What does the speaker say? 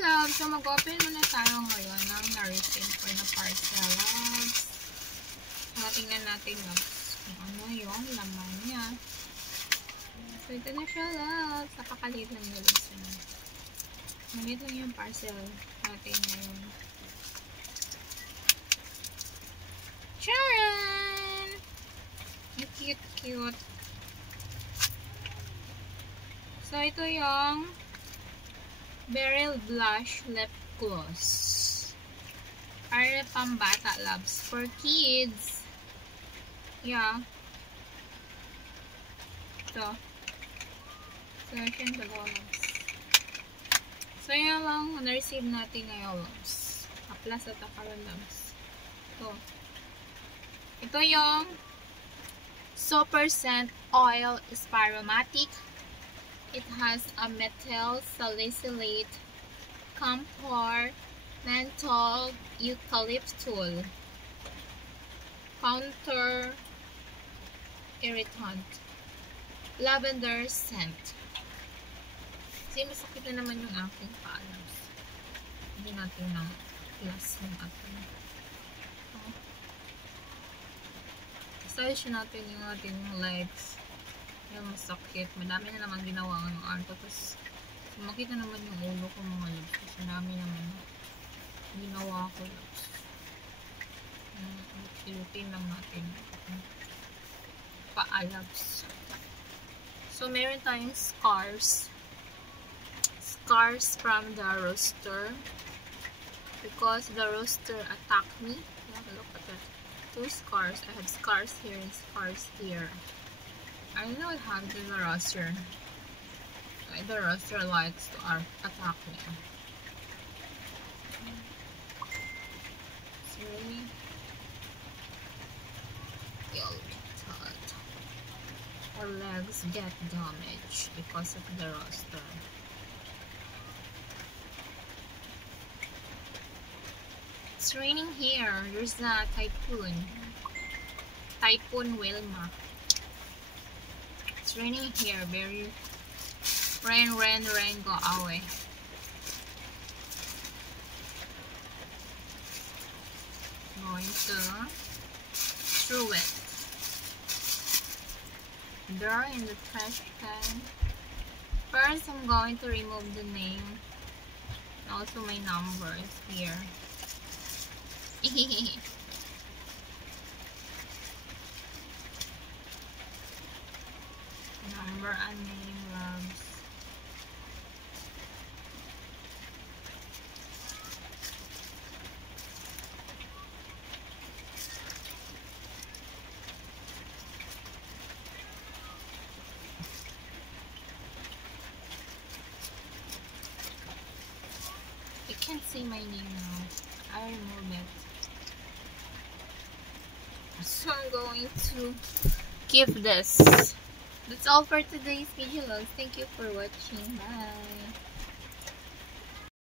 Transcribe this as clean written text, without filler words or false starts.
love, so mag-open muna tayo ngayon ng na-receive ko na parcel, loves. So, tingnan natin, loves, kung ano yung laman niya. So, ito na siya, loves. Napakaliit lang yung loves niya. Maliit lang yung parcel natin ngayon. Charan! Ang cute-cute. So, ito yung Beryl Blush Lip Gloss. Para pambata, loves. For kids. Yeah. Ito. So, yun ito, loves. So, yun lang na-receive natin ngayon, loves. Plus at akalan, loves. Ito yung Super% Oil Spiromatic. It has a methyl salicylate, camphor, menthol, eucalyptus, counter irritant, lavender scent. Kasi masakit na naman yung aking paalas. Hindi natin na plus yung ating. Massage natin yung ating legs. Yung masakit. Madami na naman ginawa ng arto. Tapos, makita naman yung ulo ko mga loves. Kasi dami naman ginawa ko, loves. Routine lang natin. Paa, loves. So, meron tayong scars. Scars from the rooster. Because the rooster attacked me. Look at that. 2 scars. I have scars here and scars here. I know what happened to the rooster. The rooster likes to attack me. It's really our legs get damaged because of the rooster. It's raining here. There's a typhoon. Typhoon Wilma. It's raining here. Very rain, go away. Going to throw it. Throw in the trash can. First, I'm going to remove the name. Also, my numbers here. Number and name, loves. You can't see my name now. I remove it. So I'm going to give this. That's all for today's video, loves. Thank you for watching. Bye.